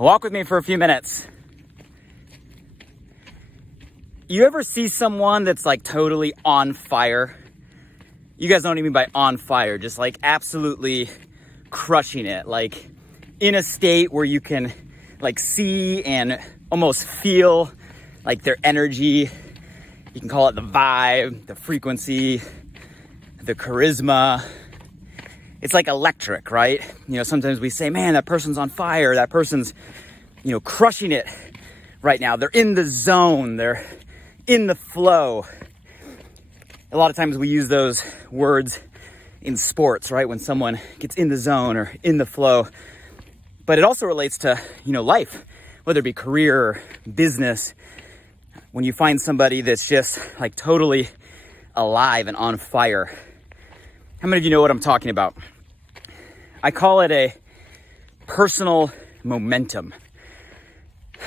Walk with me for a few minutes. You ever see someone that's like totally on fire? You guys know what I mean by on fire, just like absolutely crushing it, like in a state where you can like see and almost feel like their energy. You can call it the vibe, the frequency, the charisma. It's like electric, right? You know, sometimes we say, man, that person's on fire. That person's, you know, crushing it right now. They're in the zone. They're in the flow. A lot of times we use those words in sports, right? When someone gets in the zone or in the flow. But it also relates to, you know, life, whether it be career or business. When you find somebody that's just like totally alive and on fire. How many of you know what I'm talking about? I call it a personal momentum.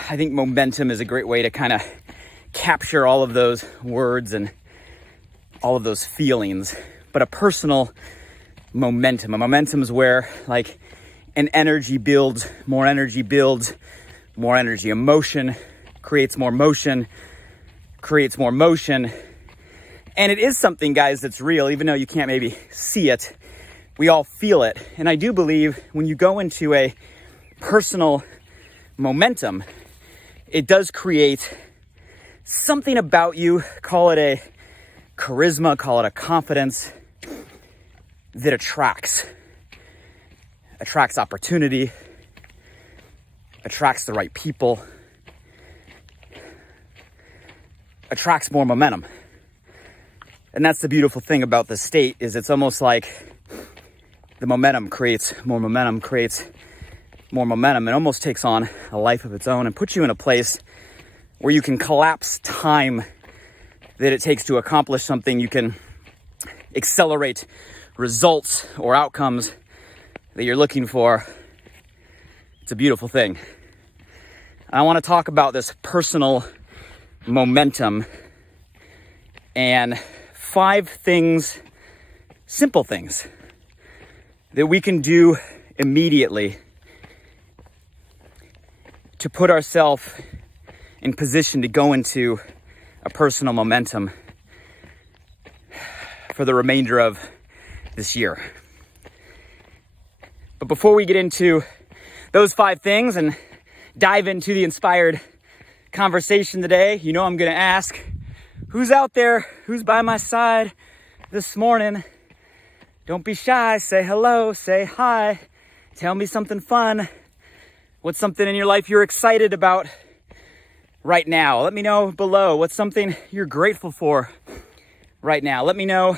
I think momentum is a great way to kind of capture all of those words and all of those feelings. But a personal momentum. A momentum is where like an energy builds more energy. Emotion creates more motion, creates more motion. And it is something, guys, that's real, even though you can't maybe see it. We all feel it. And I do believe when you go into a personal momentum, it does create something about you, call it a charisma, call it a confidence, that attracts opportunity, attracts the right people, attracts more momentum. And that's the beautiful thing about the state, is it's almost like the momentum creates more momentum, creates more momentum. It almost takes on a life of its own and puts you in a place where you can collapse time that it takes to accomplish something. You can accelerate results or outcomes that you're looking for. It's a beautiful thing. I want to talk about this personal momentum and 5 things, simple things, that we can do immediately to put ourselves in position to go into a personal momentum for the remainder of this year. But before we get into those 5 things and dive into the inspired conversation today, you know I'm going to ask, who's out there? Who's by my side this morning? Don't be shy. Say hello. Say hi. Tell me something fun. What's something in your life you're excited about right now? Let me know below. What's something you're grateful for right now? Let me know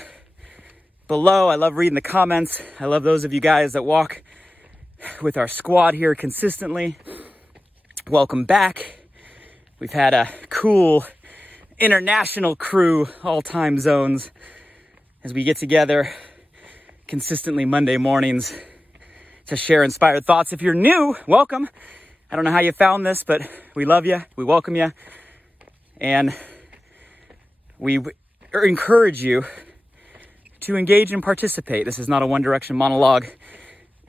below. I love reading the comments. I love those of you guys that walk with our squad here consistently. Welcome back. We've had a cool international crew, all time zones, as we get together consistently Monday mornings to share inspired thoughts. If you're new, welcome. I don't know how you found this, but we love you. We welcome you. And we encourage you to engage and participate. This is not a one-direction monologue.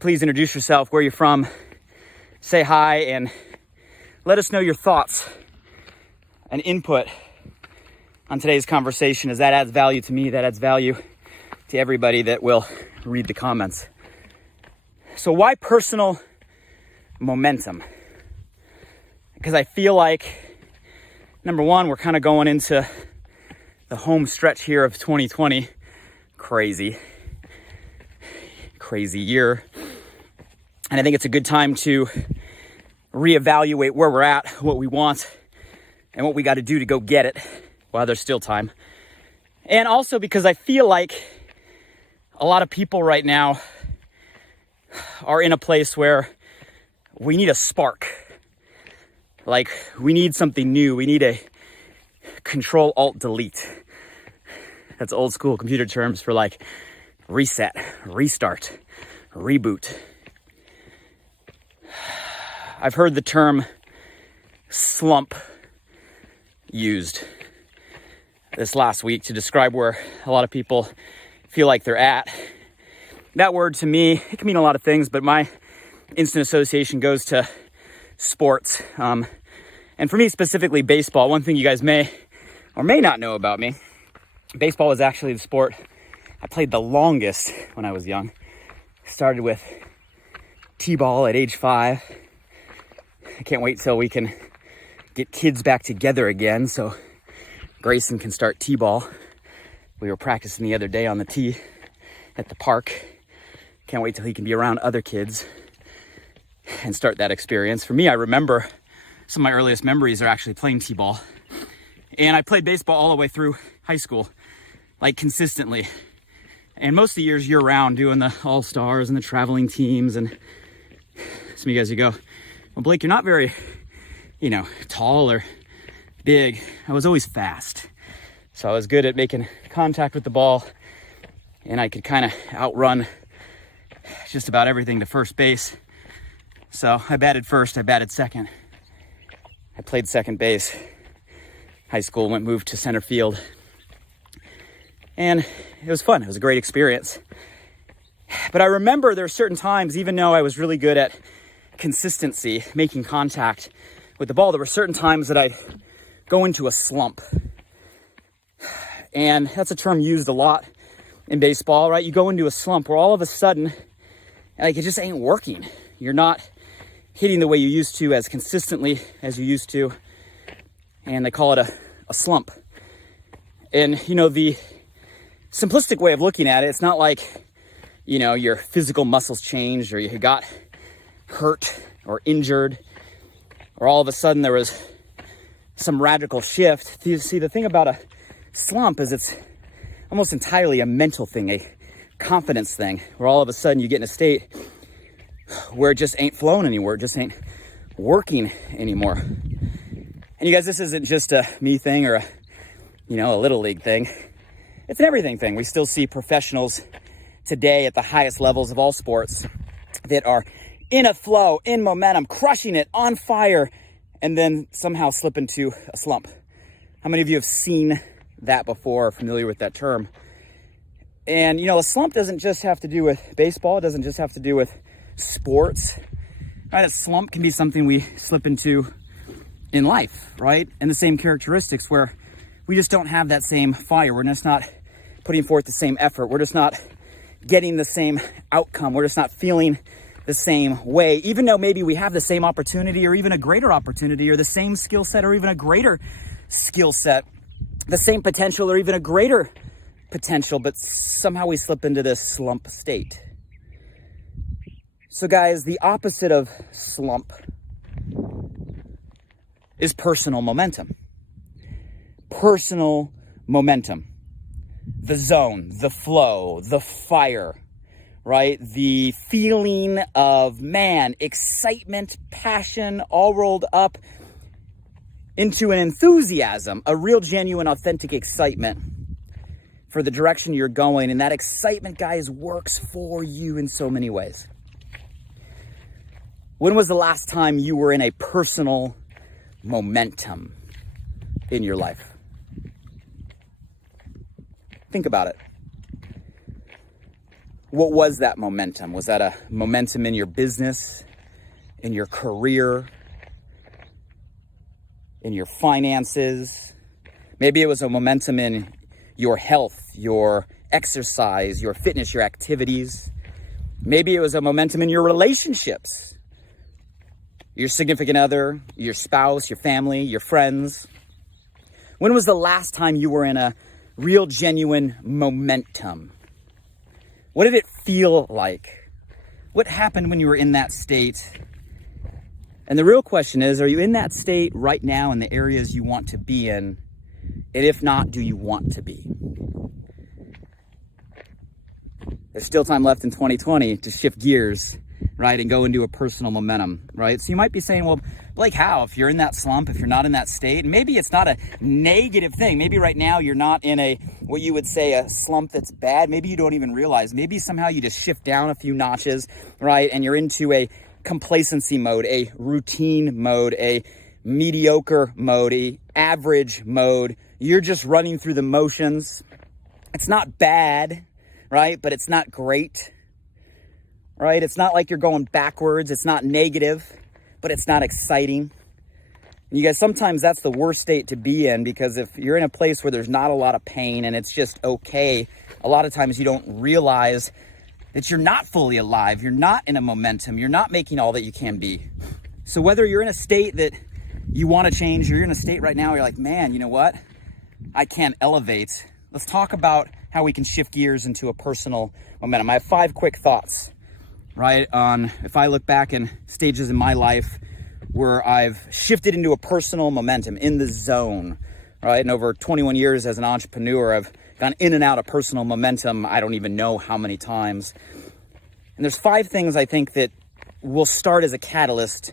Please introduce yourself, where you're from, say hi, and let us know your thoughts and input on today's conversation, as that adds value to me, that adds value to everybody that will read the comments. So why personal momentum? Because I feel like, number one, we're kind of going into the home stretch here of 2020. Crazy year. And I think it's a good time to reevaluate where we're at, what we want, and what we got to do to go get it while there's still time. And also because I feel like a lot of people right now are in a place where we need a spark. Like, we need something new. We need a Control-Alt-Delete. That's old school computer terms for like reset, restart, reboot. I've heard the term slump used this last week to describe where a lot of people feel like they're at. That word to me, it can mean a lot of things, but my instant association goes to sports. And for me specifically, baseball. One thing you guys may or may not know about me, baseball was actually the sport I played the longest when I was young. Started with t-ball at age 5. I can't wait till we can get kids back together again so Grayson can start t-ball. We were practicing the other day on the tee at the park. Can't wait till he can be around other kids and start that experience. For me, I remember some of my earliest memories are actually playing t-ball. And I played baseball all the way through high school, like consistently. And most of the years year-round, doing the all-stars and the traveling teams. And some of you guys, you go, well, Blake, you're not very, tall or big. I was always fast. So I was good at making contact with the ball, and I could kind of outrun just about everything to first base. So I batted first, I batted second. I played second base. High school, moved to center field. And it was fun. It was a great experience. But I remember there were certain times, even though I was really good at consistency, making contact with the ball, there were certain times that I'd go into a slump. And that's a term used a lot in baseball, right? You go into a slump where all of a sudden, it just ain't working. You're not hitting the way you used to, as consistently as you used to. And they call it a slump. And, the simplistic way of looking at it, it's not like, your physical muscles changed or you got hurt or injured or all of a sudden there was some radical shift. You see, the thing about a slump is it's almost entirely a mental thing, a confidence thing, where all of a sudden you get in a state where it just ain't flowing anymore, it just ain't working anymore. And you guys, this isn't just a me thing or a little league thing. It's an everything thing. We still see professionals today at the highest levels of all sports that are in a flow, in momentum, crushing it, on fire, and then somehow slip into a slump. How many of you have seen that before, are familiar with that term? And, a slump doesn't just have to do with baseball. It doesn't just have to do with sports. Right? A slump can be something we slip into in life, right? And the same characteristics where we just don't have that same fire. We're just not putting forth the same effort. We're just not getting the same outcome. We're just not feeling the same way, even though maybe we have the same opportunity or even a greater opportunity or the same skill set or even a greater skill set, the same potential or even a greater potential, but somehow we slip into this slump state. So guys, the opposite of slump is personal momentum. Personal momentum. The zone, the flow, the fire, right? The feeling of, excitement, passion, all rolled up into an enthusiasm, a real, genuine, authentic excitement for the direction you're going. And that excitement, guys, works for you in so many ways. When was the last time you were in a personal momentum in your life? Think about it. What was that momentum? Was that a momentum in your business, in your career, in your finances? Maybe it was a momentum in your health, your exercise, your fitness, your activities. Maybe it was a momentum in your relationships, your significant other, your spouse, your family, your friends. When was the last time you were in a real, genuine momentum? What did it feel like? What happened when you were in that state? And the real question is, are you in that state right now in the areas you want to be in? And if not, do you want to be? There's still time left in 2020 to shift gears, right, and go into a personal momentum, right? So you might be saying, well, Blake, how? If you're in that slump, if you're not in that state, and maybe it's not a negative thing. Maybe right now you're not in a, what you would say, a slump that's bad. Maybe you don't even realize. Maybe somehow you just shift down a few notches, right? And you're into a complacency mode, a routine mode, a mediocre mode, a average mode. You're just running through the motions. It's not bad, right? But it's not great, right? It's not like you're going backwards. It's not negative, but it's not exciting. And you guys, sometimes that's the worst state to be in, because if you're in a place where there's not a lot of pain and it's just okay, a lot of times you don't realize that you're not fully alive. You're not in a momentum. You're not making all that you can be. So whether you're in a state that you want to change, or you're in a state right now where you're like, man, you know what? I can't elevate. Let's talk about how we can shift gears into a personal momentum. I have 5 quick thoughts, right? On if I look back in stages in my life where I've shifted into a personal momentum, in the zone, right? And over 21 years as an entrepreneur, I've gone in and out of personal momentum. I don't even know how many times. And there's 5 things I think that will start as a catalyst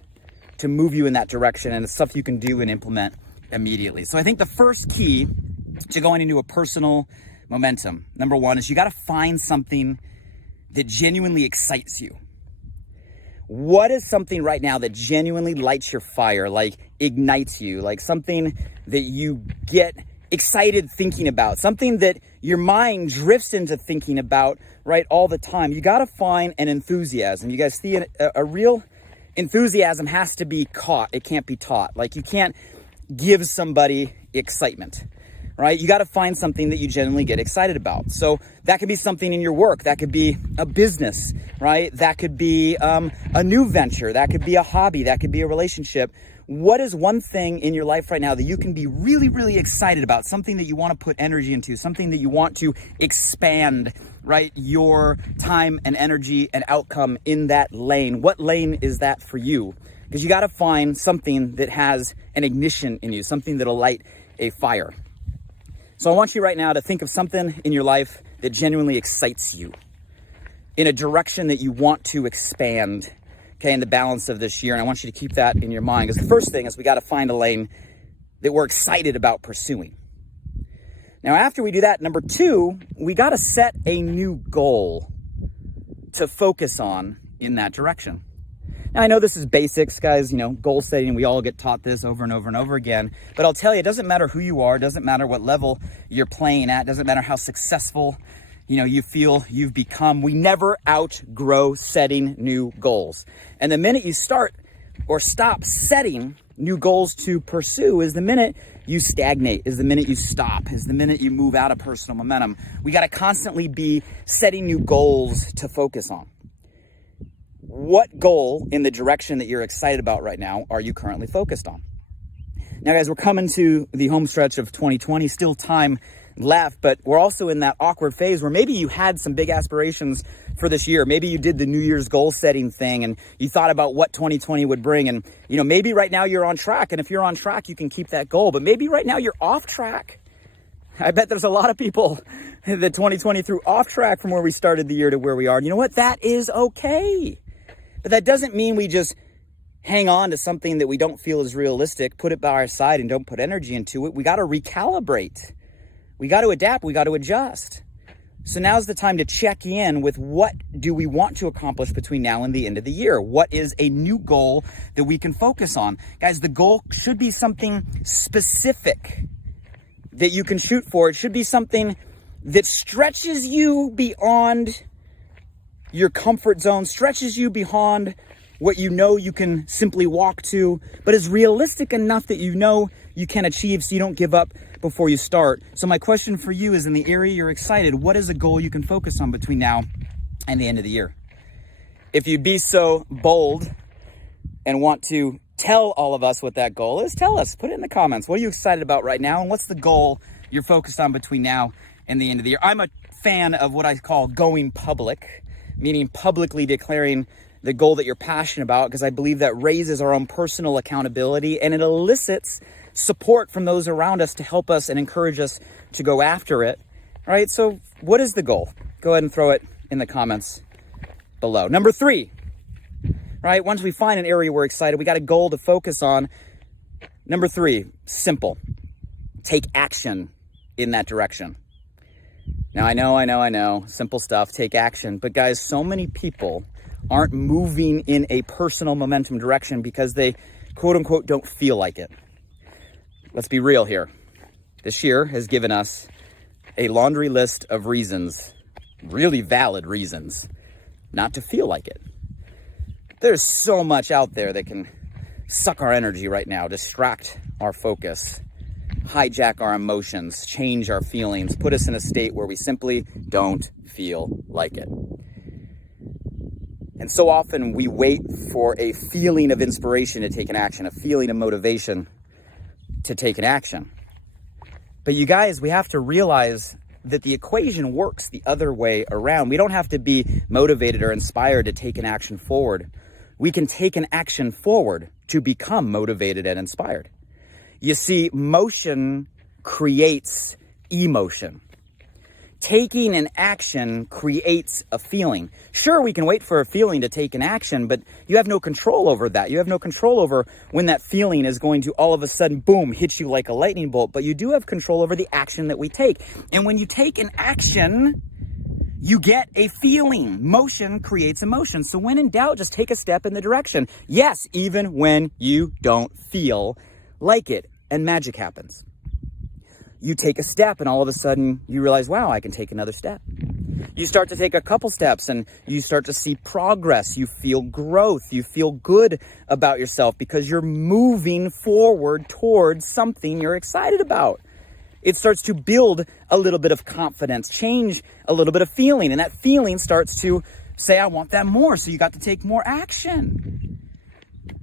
to move you in that direction, and it's stuff you can do and implement immediately. So I think the first key to going into a personal momentum, number 1, is you got to find something that genuinely excites you. What is something right now that genuinely lights your fire, like ignites you, like something that you get excited thinking about, something that your mind drifts into thinking about, right, all the time? You got to find an enthusiasm. You guys see a real enthusiasm has to be caught. It can't be taught. Like, you can't give somebody excitement, right? You got to find something that you genuinely get excited about. So that could be something in your work. That could be a business, right? That could be a new venture. That could be a hobby. That could be a relationship. What is one thing in your life right now that you can be really, really excited about? Something that you want to put energy into, something that you want to expand, right? Your time and energy and outcome in that lane. What lane is that for you? Because you got to find something that has an ignition in you, something that'll light a fire. So I want you right now to think of something in your life that genuinely excites you, in a direction that you want to expand, okay, in the balance of this year. And I want you to keep that in your mind, because the first thing is we got to find a lane that we're excited about pursuing. Now, after we do that, number 2, we got to set a new goal to focus on in that direction. Now, I know this is basics, guys, goal setting. We all get taught this over and over and over again. But I'll tell you, it doesn't matter who you are. It doesn't matter what level you're playing at. It doesn't matter how successful, you feel you've become. We never outgrow setting new goals. And the minute you start or stop setting new goals to pursue is the minute you stagnate, is the minute you stop, is the minute you move out of personal momentum. We got to constantly be setting new goals to focus on. What goal in the direction that you're excited about right now are you currently focused on? Now, guys, we're coming to the home stretch of 2020, still time left, but we're also in that awkward phase where maybe you had some big aspirations for this year. Maybe you did the New Year's goal setting thing and you thought about what 2020 would bring. And, maybe right now you're on track. And if you're on track, you can keep that goal. But maybe right now you're off track. I bet there's a lot of people that 2020 threw off track from where we started the year to where we are. And you know what? That is okay. But that doesn't mean we just hang on to something that we don't feel is realistic, put it by our side and don't put energy into it. We got to recalibrate. We got to adapt. We got to adjust. So now's the time to check in with what do we want to accomplish between now and the end of the year? What is a new goal that we can focus on? Guys, the goal should be something specific that you can shoot for. It should be something that stretches you beyond your comfort zone, stretches you beyond what you can simply walk to, but is realistic enough that you can achieve so you don't give up before you start. So my question for you is, in the area you're excited, what is a goal you can focus on between now and the end of the year? If you'd be so bold and want to tell all of us what that goal is, tell us. Put it in the comments. What are you excited about right now? And what's the goal you're focused on between now and the end of the year? I'm a fan of what I call going public, meaning publicly declaring the goal that you're passionate about, because I believe that raises our own personal accountability and it elicits support from those around us to help us and encourage us to go after it. All right, so what is the goal? Go ahead and throw it in the comments below. Number 3, right? Once we find an area we're excited, we got a goal to focus on. Number 3, simple. Take action in that direction. Now, I know, simple stuff, take action. But guys, so many people aren't moving in a personal momentum direction because they, quote unquote, don't feel like it. Let's be real here. This year has given us a laundry list of reasons, really valid reasons, not to feel like it. There's so much out there that can suck our energy right now, distract our focus, hijack our emotions, change our feelings, put us in a state where we simply don't feel like it. And so often we wait for a feeling of inspiration to take an action, a feeling of motivation to take an action. But you guys, we have to realize that the equation works the other way around. We don't have to be motivated or inspired to take an action forward. We can take an action forward to become motivated and inspired. You see, motion creates emotion. Taking an action creates a feeling. Sure, we can wait for a feeling to take an action, but you have no control over that. You have no control over when that feeling is going to all of a sudden, boom, hit you like a lightning bolt. But you do have control over the action that we take. And when you take an action, you get a feeling. Motion creates emotion. So when in doubt, just take a step in the direction. Yes, even when you don't feel like it, and magic happens. You take a step and all of a sudden you realize, wow, I can take another step. You start to take a couple steps and you start to see progress. You feel growth. You feel good about yourself because you're moving forward towards something you're excited about. It starts to build a little bit of confidence, change a little bit of feeling. And that feeling starts to say, I want that more. So you got to take more action.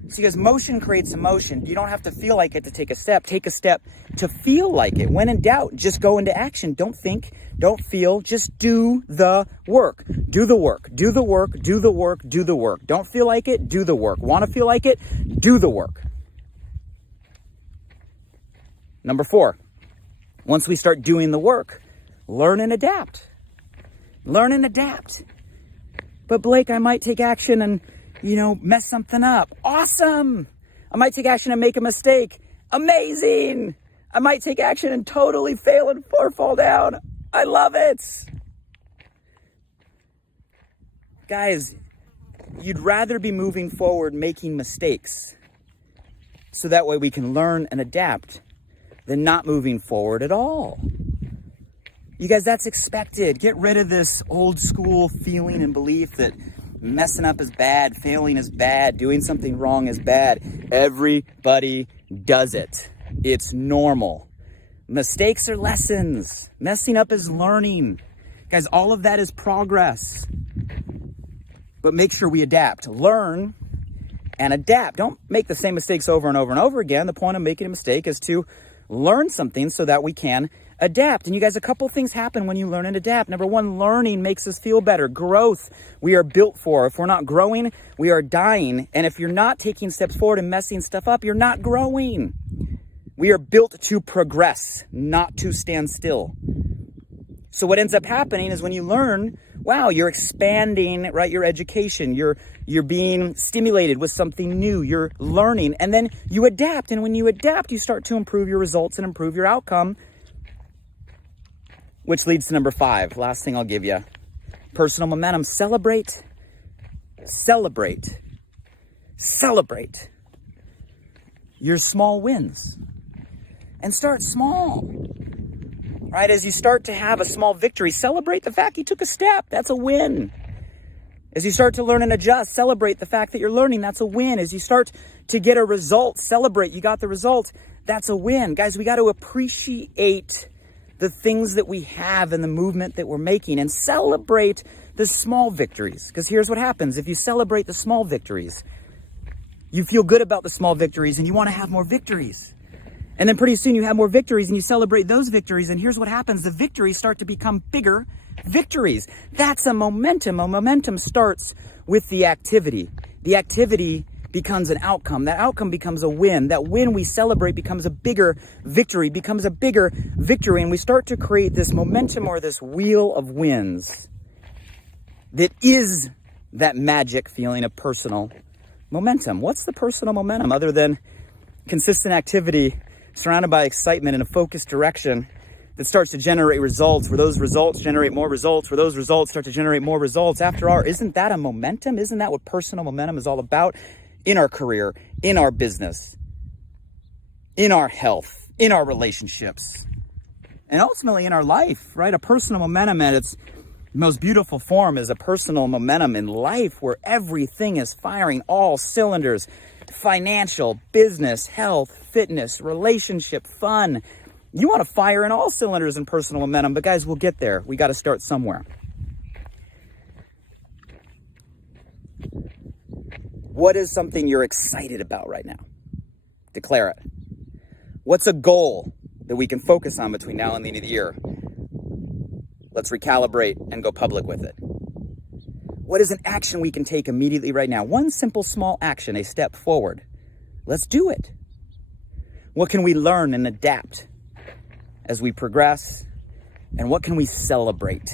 See, because motion creates emotion. You don't have to feel like it to take a step. Take a step to feel like it. When in doubt, just go into action. Don't think, don't feel, just do the work. Do the work, do the work, do the work, do the work. Don't feel like it, do the work. Want to feel like it, do the work. Number 4, once we start doing the work, learn and adapt. Learn and adapt. But Blake, I might take action and mess something up. Awesome. I might take action and make a mistake. Amazing. I might take action and totally fail and or fall down. I love it. Guys, you'd rather be moving forward making mistakes so that way we can learn and adapt than not moving forward at all. You guys, that's expected. Get rid of this old school feeling and belief that messing up is bad, failing is bad, doing something wrong is bad. Everybody does it. It's normal. Mistakes are lessons. Messing up is learning. Guys, all of that is progress. But make sure we adapt. Learn and adapt. Don't make the same mistakes over and over and over again. The point of making a mistake is to learn something so that we can adapt. And you guys, a couple things happen when you learn and adapt. Number 1, learning makes us feel better. Growth, we are built for. If we're not growing, we are dying. And if you're not taking steps forward and messing stuff up, you're not growing. We are built to progress, not to stand still. So what ends up happening is when you learn, wow, you're expanding, right? Your education, you're being stimulated with something new, you're learning, and then you adapt. And when you adapt, you start to improve your results and improve your outcome. Which leads to number 5, last thing I'll give you. Personal momentum. Celebrate, celebrate, celebrate your small wins. And start small, right? As you start to have a small victory, celebrate the fact you took a step. That's a win. As you start to learn and adjust, celebrate the fact that you're learning. That's a win. As you start to get a result, celebrate you got the result. That's a win. Guys, we got to appreciate the things that we have and the movement that we're making and celebrate the small victories. Because here's what happens. If you celebrate the small victories, you feel good about the small victories and you want to have more victories. And then pretty soon you have more victories and you celebrate those victories. And here's what happens. The victories start to become bigger victories. That's a momentum. A momentum starts with the activity. The activity becomes an outcome. That outcome becomes a win. That win we celebrate becomes a bigger victory, becomes a bigger victory. And we start to create this momentum or this wheel of wins that is that magic feeling of personal momentum. What's the personal momentum other than consistent activity surrounded by excitement in a focused direction that starts to generate results, where those results generate more results, where those results start to generate more results? After all, isn't that a momentum? Isn't that what personal momentum is all about? In our career, in our business, in our health, in our relationships, and ultimately in our life, right? A personal momentum at its most beautiful form is a personal momentum in life where everything is firing all cylinders. financial, business, health, fitness, relationship, fun. You want to fire in all cylinders in personal momentum, but guys, we'll get there. We got to start somewhere. What is something you're excited about right now? Declare it. What's a goal that we can focus on between now and the end of the year? Let's recalibrate and go public with it. What is an action we can take immediately right now? One simple small action, a step forward. Let's do it. What can we learn and adapt as we progress? And what can we celebrate?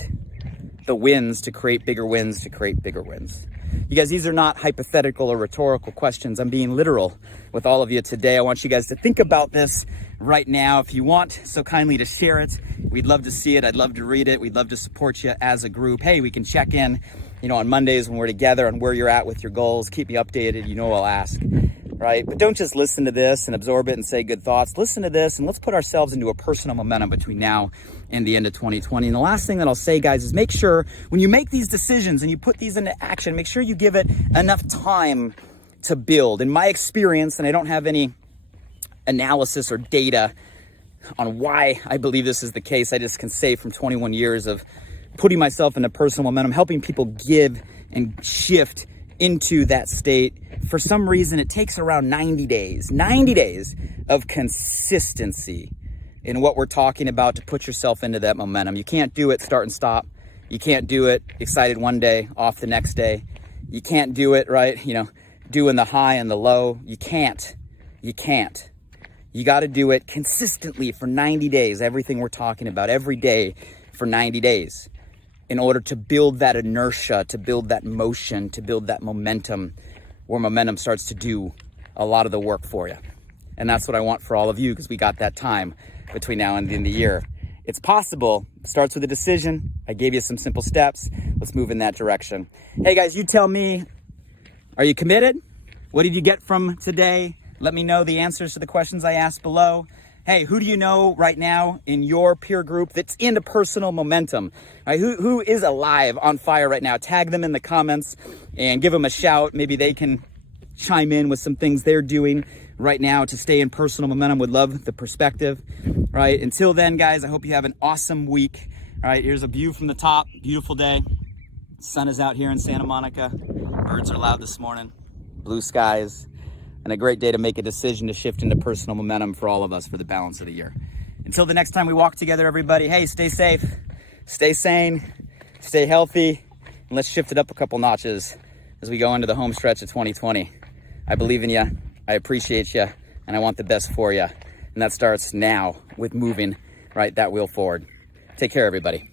The wins to create bigger wins, to create bigger wins. You guys, these are not hypothetical or rhetorical questions. I'm being literal with all of you today. I want you guys to think about this right now. If you want so kindly to share it, we'd love to see it. I'd love to read it. We'd love to support you as a group. Hey, we can check in, on Mondays when we're together on where you're at with your goals. Keep me updated. I'll ask, right? But don't just listen to this and absorb it and say good thoughts. Listen to this and let's put ourselves into a personal momentum between now and the end of 2020. And the last thing that I'll say, guys, is make sure when you make these decisions and you put these into action, make sure you give it enough time to build. In my experience, and I don't have any analysis or data on why I believe this is the case, I just can say from 21 years of putting myself into personal momentum, helping people give and shift into that state. For some reason, it takes around 90 days of consistency in what we're talking about to put yourself into that momentum. You can't do it start and stop. You can't do it excited one day, off the next day. You can't do it, right? Doing the high and the low. You can't. You got to do it consistently for 90 days. Everything we're talking about every day for 90 days in order to build that inertia, to build that motion, to build that momentum, where momentum starts to do a lot of the work for you. And that's what I want for all of you, because we got that time between now and the end of the year. It's possible. It starts with a decision. I gave you some simple steps. Let's move in that direction. Hey guys, you tell me, are you committed? What did you get from today? Let me know the answers to the questions I asked below. Hey, who do you know right now in your peer group that's into personal momentum? Right, who is alive, on fire right now? Tag them in the comments and give them a shout. Maybe they can chime in with some things they're doing right now to stay in personal momentum. Would love the perspective, right? Until then, guys, I hope you have an awesome week. All right, here's a view from the top. Beautiful day. Sun is out here in Santa Monica. Birds are loud this morning. Blue skies. And a great day to make a decision to shift into personal momentum for all of us for the balance of the year. Until the next time we walk together, everybody, hey, stay safe, stay sane, stay healthy, and let's shift it up a couple notches as we go into the home stretch of 2020. I believe in you, I appreciate you, and I want the best for you. And that starts now with moving, right, that wheel forward. Take care, everybody.